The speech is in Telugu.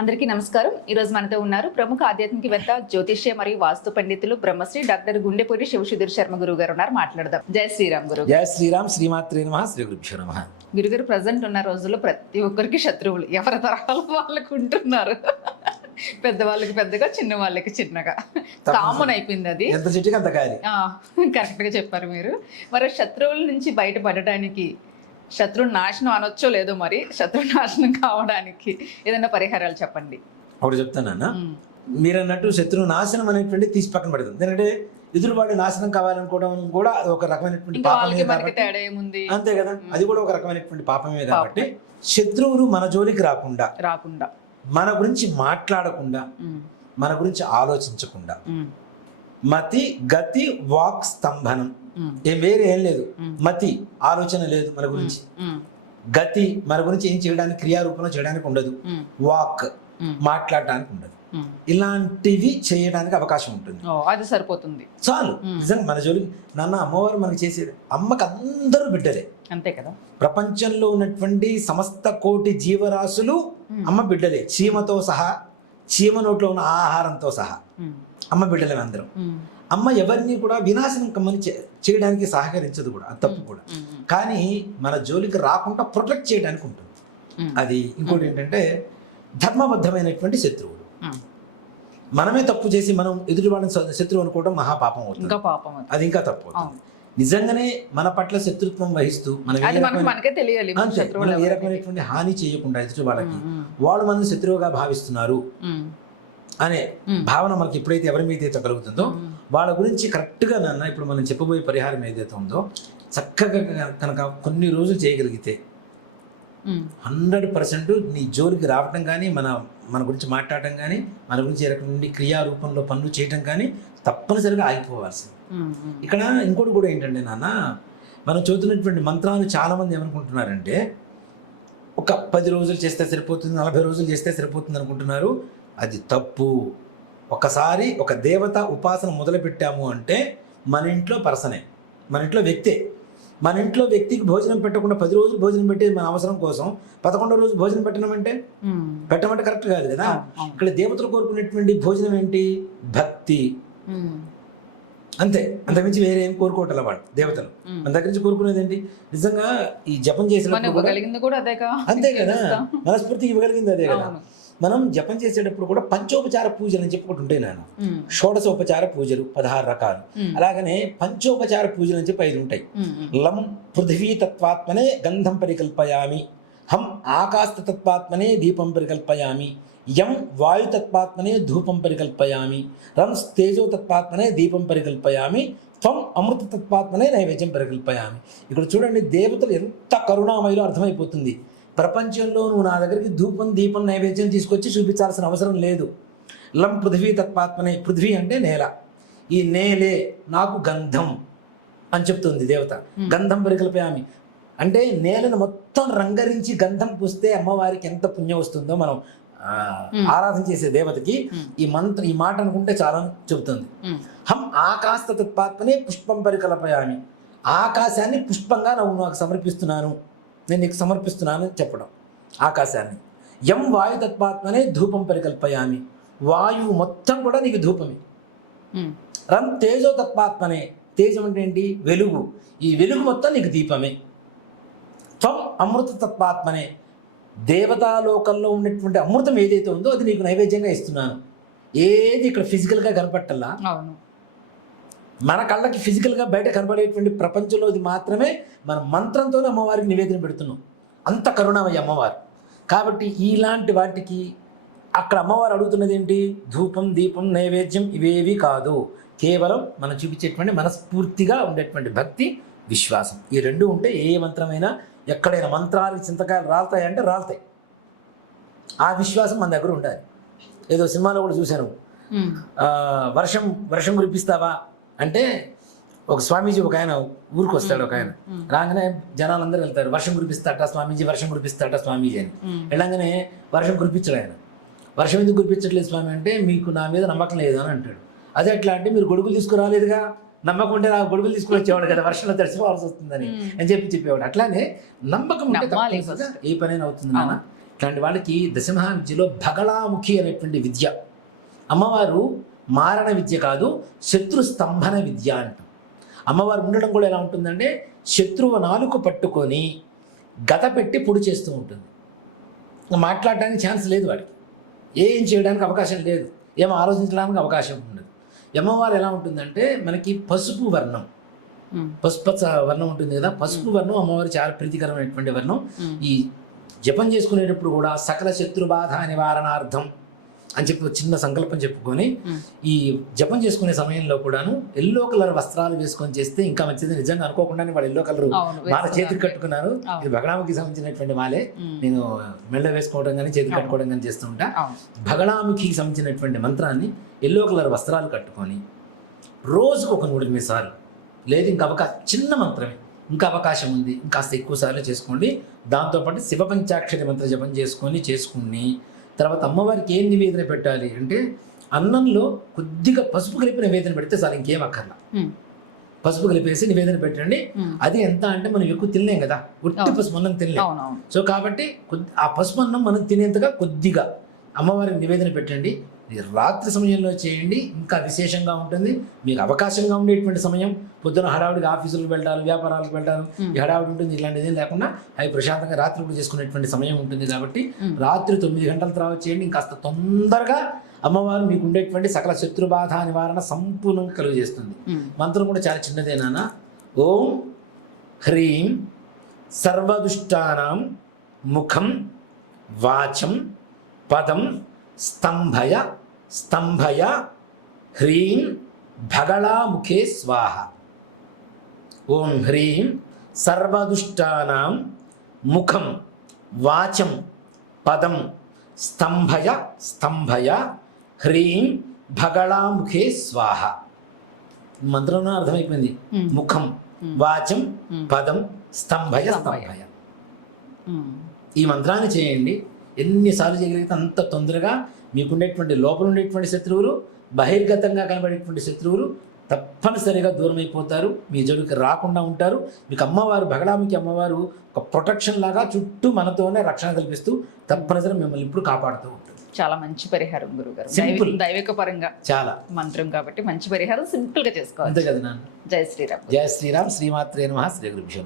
అందరికీ నమస్కారం. ఈ రోజు మనతో ఉన్నారు ప్రముఖ ఆధ్యాత్మికవేత్త, జ్యోతిష్య మరియు వాస్తు పండితులు బ్రహ్మశ్రీ డాక్టర్ గుండెపూరి శివసుధీర్ శర్మ గురువు గారు ఉన్నారు. మాట్లాడదాం. జై శ్రీరామ్ గురు. జై శ్రీరామ్. శ్రీమాత్రే నమః. శ్రీ గురుభ్యో నమః. గురుగారు, ప్రజెంట్ ఉన్న రోజుల్లో ప్రతి ఒక్కరికి శత్రువులు ఎవరి తరహాల వాళ్ళకు ఉంటున్నారు. పెద్దవాళ్ళకి పెద్దగా, చిన్న వాళ్ళకి చిన్నగా కామన్ అయిపోయింది. అది ఎంత చెట్టుకి అంత కాయలు. కరెక్ట్ గా చెప్పారు మీరు. మరి శత్రువుల నుంచి బయటపడటానికి, శత్రు నాశనం అనొచ్చో లేదో, మరి శత్రు నాశనం కావడానికి ఏదైనా పరిహారాలు చెప్పండి. ఒకటి చెప్తానన్న, మీరు అన్నట్టు శత్రు నాశనం అనేటువంటి తీసి పక్కన పెడుతుంది. ఎందుకంటే ఎదురువాడి నాశనం కావాలనుకోవడం కూడా ఒక రకమైనటువంటి పాపమే కాబట్టి, అంతే కదా, అది కూడా ఒక రకమైనటువంటి పాపమే కాబట్టి శత్రువులు మన జోలికి రాకుండా మన గురించి మాట్లాడకుండా, మన గురించి ఆలోచించకుండా, మతి గతి వాక్ స్తంభనం, వేరే ఏం లేదు. మతి ఆలోచన లేదు మన గురించి, గతి మన గురించి ఏం చేయడానికి, క్రియారూపంలో చేయడానికి ఉండదు, వాక్ మాట్లాడడానికి ఉండదు. ఇలాంటివి చేయడానికి అవకాశం ఉంటుంది. అది సరిపోతుంది, చాలు. నిజంగా మన జోలికి నాన్న అమ్మవారు మనకి చేసేది, అమ్మకి అందరూ బిడ్డలే, అంతే కదా. ప్రపంచంలో ఉన్నటువంటి సమస్త కోటి జీవరాశులు అమ్మ బిడ్డలే, చీమతో సహా, చీమ నోట్లో ఉన్న ఆహారంతో సహా అమ్మ బిడ్డలే అందరం. అమ్మ ఎవరిని కూడా వినాశనం కమ్మని చేయడానికి సహకరించదు కూడా, అది తప్పు కూడా. కానీ మన జోలికి రాకుండా ప్రొటెక్ట్ చేయడానికి ఉంటుంది. అది ఇంకోటి ఏంటంటే ధర్మబద్ధమైనటువంటి శత్రువులు. మనమే తప్పు చేసి మనం ఎదుటి వాళ్ళని శత్రువు అనుకోవడం మహాపాపం అవుతుంది. అది ఇంకా తప్పు అవుతుంది. నిజంగానే మన పట్ల శత్రుత్వం వహిస్తూ మనం ఏ రకమైనటువంటి హాని చేయకుండా ఎదుటి వాళ్ళకి, వాళ్ళు మనల్ని శత్రువుగా భావిస్తున్నారు అనే భావన మనకి ఎప్పుడైతే ఎవరి మీద అయితే కలుగుతుందో వాళ్ళ గురించి కరెక్ట్గా నాన్న ఇప్పుడు మనం చెప్పబోయే పరిహారం ఏదైతే ఉందో చక్కగా కనుక కొన్ని రోజులు చేయగలిగితే 100% నీ జోలికి రావటం కానీ, మన గురించి మాట్లాడటం కానీ, మన గురించి ఏ రకమైన క్రియారూపంలో పనులు చేయటం కానీ తప్పనిసరిగా ఆగిపోవాల్సింది. ఇక్కడ ఇంకోటి కూడా ఏంటంటే నాన్న, మనం చదువుతున్నటువంటి మంత్రాలు చాలామంది ఏమనుకుంటున్నారంటే ఒక 10 రోజులు చేస్తే సరిపోతుంది, 40 రోజులు చేస్తే సరిపోతుంది అనుకుంటున్నారు. అది తప్పు. ఒకసారి ఒక దేవత ఉపాసన మొదలు పెట్టాము అంటే మన ఇంట్లో పర్సనే, మన ఇంట్లో వ్యక్తే. మన ఇంట్లో వ్యక్తికి భోజనం పెట్టకుండా 10 రోజులు భోజనం పెట్టేది మన అవసరం కోసం, 11వ రోజు భోజనం పెట్టమంటే కరెక్ట్ కాదు కదా. ఇక్కడ దేవతలు కోరుకునేటువంటి భోజనం ఏంటి? భక్తి, అంతే. అంతకుమించి వేరే ఏం కోరుకోవట్లే వాళ్ళు దేవతలు. మన దగ్గర నుంచి కోరుకునేది ఏంటి? నిజంగా ఈ జపం చేసినప్పుడు అంతే కదా, మనస్ఫూర్తికి ఇవ్వగలిగింది అదే కదా. మనం జపం చేసేటప్పుడు కూడా పంచోపచార పూజలు అని చెప్పుకుంటూ ఉంటాయి నాన్న. షోడశోపచార పూజలు 16 రకాలు, అలాగనే పంచోపచార పూజలు అని చెప్పి 5 ఉంటాయి. లం పృథివీ తత్వాత్మనే గంధం పరికల్పయామి, హం ఆకాశ తత్వాత్మనే దీపం పరికల్పయామి, యం వాయు తత్వాత్మనే ధూపం పరికల్పయామి, రం తేజో తత్వాత్మనే దీపం పరికల్పయామి, త్వం అమృత తత్వాత్మనే నైవేద్యం పరికల్పయామి. ఇక్కడ చూడండి, దేవతలు ఎంత కరుణామయులో అర్థమైపోతుంది. ప్రపంచంలో నువ్వు నా దగ్గరికి ధూపం, దీపం, నైవేద్యం తీసుకొచ్చి చూపించాల్సిన అవసరం లేదు. లం పృథివీ తత్వాత్మనే, పృథివీ అంటే నేల, ఈ నేలే నాకు గంధం అని చెప్తుంది దేవత. గంధం పరికల్పయామి అంటే నేలను మొత్తం రంగరించి గంధం పూస్తే అమ్మవారికి ఎంత పుణ్యం వస్తుందో మనం ఆరాధన చేసే దేవతకి ఈ మాట అనుకుంటే చాలా చెబుతుంది. హం ఆకాశ తత్వాత్మనే పుష్పం పరికల్పయామి, ఆకాశాన్ని పుష్పంగా నాకు సమర్పిస్తున్నాను, నేను నీకు సమర్పిస్తున్నాను అని చెప్పడం ఆకాశాన్ని. యం వాయు తత్వాత్మనే ధూపం పరికల్పయామి, వాయువు మొత్తం కూడా నీకు ధూపమే. రం తేజో తత్వాత్మనే, తేజం అంటే ఏంటి? వెలుగు, ఈ వెలుగు మొత్తం నీకు దీపమే. త్వం అమృత తత్వాత్మనే, దేవతాలోకంలో ఉన్నటువంటి అమృతం ఏదైతే ఉందో అది నీకు నైవేద్యంగా ఇస్తున్నాను. ఏది ఇక్కడ ఫిజికల్గా కనపట్టల్లా, మన కళ్ళకి ఫిజికల్గా బయట కనబడేటువంటి ప్రపంచంలో అది మాత్రమే మన మంత్రంతోనే అమ్మవారికి నివేదన పెడుతున్నాం. అంత కరుణామయ్య అమ్మవారు. కాబట్టి ఇలాంటి వాటికి అక్కడ అమ్మవారు అడుగుతున్నది ఏంటి? ధూపం, దీపం, నైవేద్యం ఇవేవి కాదు, కేవలం మనం చూపించేటువంటి మనస్ఫూర్తిగా ఉండేటువంటి భక్తి, విశ్వాసం. ఈ 2 ఉంటే ఏ మంత్రమైనా, ఎక్కడైనా మంత్రాలకు చింతకాయలు రాలుతాయంటే రాలుతాయి. ఆ విశ్వాసం మన దగ్గర ఉండాలి. ఏదో సినిమాలో కూడా చూశాను, వర్షం కురిపిస్తావా అంటే ఒక స్వామీజీ, ఒక ఆయన ఊరికి వస్తాడు, ఒక ఆయన రాగానే జనాలందరూ వెళ్తారు, వర్షం కురిపిస్తాట స్వామీజీ, వర్షం కురిపిస్తాట స్వామీజీ అని. వెళ్ళంగానే వర్షం కురిపించడు ఆయన. వర్షం ఎందుకు కురిపించట్లేదు స్వామి అంటే, మీకు నా మీద నమ్మకం లేదు అని అంటాడు. అదే ఎట్లా అంటే, మీరు గొడుగులు తీసుకురాలేదుగా, నమ్మకం ఉంటే నాకు గొడుగులు తీసుకుని వచ్చేవాడు కదా, వర్షంలో తడిసిపోవాల్సి వస్తుందని అని చెప్పేవాడు. అట్లానే నమ్మకం ఉంటే ఏ పనైనా అవుతుంది నాన్న. ఇట్లాంటి వాళ్ళకి దశమహా విద్యలో భగళాముఖి అనేటువంటి విద్య, అమ్మవారు మారణ విద్య కాదు, శత్రు స్తంభన విద్య అంటాం. అమ్మవారు ఉండడం కూడా ఎలా ఉంటుందంటే శత్రువు నాలుక పట్టుకొని గత పెట్టి పొడి చేస్తూ ఉంటుంది. మాట్లాడడానికి ఛాన్స్ లేదు, వాడికి ఏం చేయడానికి అవకాశం లేదు, ఏం ఆలోచించడానికి అవకాశం ఉండదు. అమ్మవారు ఎలా ఉంటుందంటే మనకి పసుపు వర్ణం, పసుపచ్చ వర్ణం ఉంటుంది కదా, పసుపు వర్ణం అమ్మవారు చాలా ప్రీతికరమైనటువంటి వర్ణం. ఈ జపం చేసుకునేటప్పుడు కూడా సకల శత్రు బాధ నివారణార్థం అని చెప్పి ఒక చిన్న సంకల్పం చెప్పుకొని ఈ జపం చేసుకునే సమయంలో కూడాను ఎల్లో కలర్ వస్త్రాలు వేసుకొని చేస్తే ఇంకా మంచిది. నిజంగా అనుకోకుండానే వాళ్ళు ఎల్లో కలర్ మాల చేతికి కట్టుకున్నారు. ఇది భగళాముఖికి సంబంధించినటువంటి మాలే, నేను మెళ్ళ వేసుకోవడం కానీ చేతికి కట్టుకోవడం కానీ చేస్తూ ఉంటా. భగళాముఖికి సంబంధించినటువంటి మంత్రాన్ని ఎల్లో కలర్ వస్త్రాలు కట్టుకొని రోజుకు ఒక 3 సార్లు, లేదు ఇంకా చిన్న మంత్రమే, ఇంకా అవకాశం ఉంది ఇంకాస్త ఎక్కువ సార్లు చేసుకోండి. దాంతోపాటు శివ పంచాక్షరి మంత్ర జపం చేసుకుని తర్వాత అమ్మవారికి ఏం నివేదన పెట్టాలి అంటే అన్నంలో కొద్దిగా పసుపు కలిపి నివేదన పెడితే చాలు, ఇంకేం అక్కర్లా. పసుపు కలిపేసి నివేదన పెట్టండి. అది ఎంత అంటే మనం ఎక్కువ తినలేం కదా, ఉట్టి పసుపు అన్నం తినలేం. సో కాబట్టి ఆ పసుపు అన్నం మనం తినేంతగా కొద్దిగా అమ్మవారికి నివేదన పెట్టండి. రాత్రి సమయంలో చేయండి, ఇంకా విశేషంగా ఉంటుంది. మీకు అవకాశంగా ఉండేటువంటి సమయం, పొద్దున హడావుడిగా ఆఫీసులకు వెళ్ళాలి, వ్యాపారాలకు వెళ్ళాలి, ఈ హడావుడి ఉంటుంది, ఇలాంటిది లేకుండా అవి ప్రశాంతంగా రాత్రి కూడా చేసుకునేటువంటి సమయం ఉంటుంది. కాబట్టి రాత్రి 9 గంటల తర్వాత చేయండి. ఇంకాస్త తొందరగా అమ్మవారు మీకు ఉండేటువంటి సకల శత్రుబాధ నివారణ సంపూర్ణంగా కలుగజేస్తుంది. మంత్రం కూడా చాలా చిన్నదేనా. ఓం హ్రీం సర్వదుష్టానాం ముఖం వాచం పదం స్తంభయ హ్రీం భగళాముఖే స్వాహ. ఓం హ్రీం సర్వదుష్టానాం ముఖం వాచం పదం స్తంభయ హ్రీం భగళాముఖే స్వాహ. మంత్రంలో అర్థమైపోయింది. ముఖం వాచం పదం స్తంభయ. ఈ మంత్రాన్ని చేయండి. ఎన్నిసార్లు చేయగలిగితే అంత తొందరగా మీకుండేటువంటి లోపల ఉండేటువంటి శత్రువులు, బహిర్గతంగా కనబడేటువంటి శత్రువులు తప్పనిసరిగా దూరం అయిపోతారు, మీ జోలికి రాకుండా ఉంటారు. మీకు అమ్మవారు భగళాముఖి అమ్మవారు ఒక ప్రొటెక్షన్ లాగా చుట్టూ మనతోనే రక్షణ కల్పిస్తూ తప్పనిసరిగా మిమ్మల్ని ఇప్పుడు కాపాడుతూ ఉంటుంది. చాలా మంచి పరిహారం గురుగారు, సింపుల్, దైవిక పరంగా చాలా మంత్రం కాబట్టి మంచి పరిహారం, సింపుల్ గా చేసుకోవాలి. అంతే కదా నాన్న. జై శ్రీరామ్. జై శ్రీరామ్. శ్రీమాత్రే నమః. శ్రీ గురుభ్యో.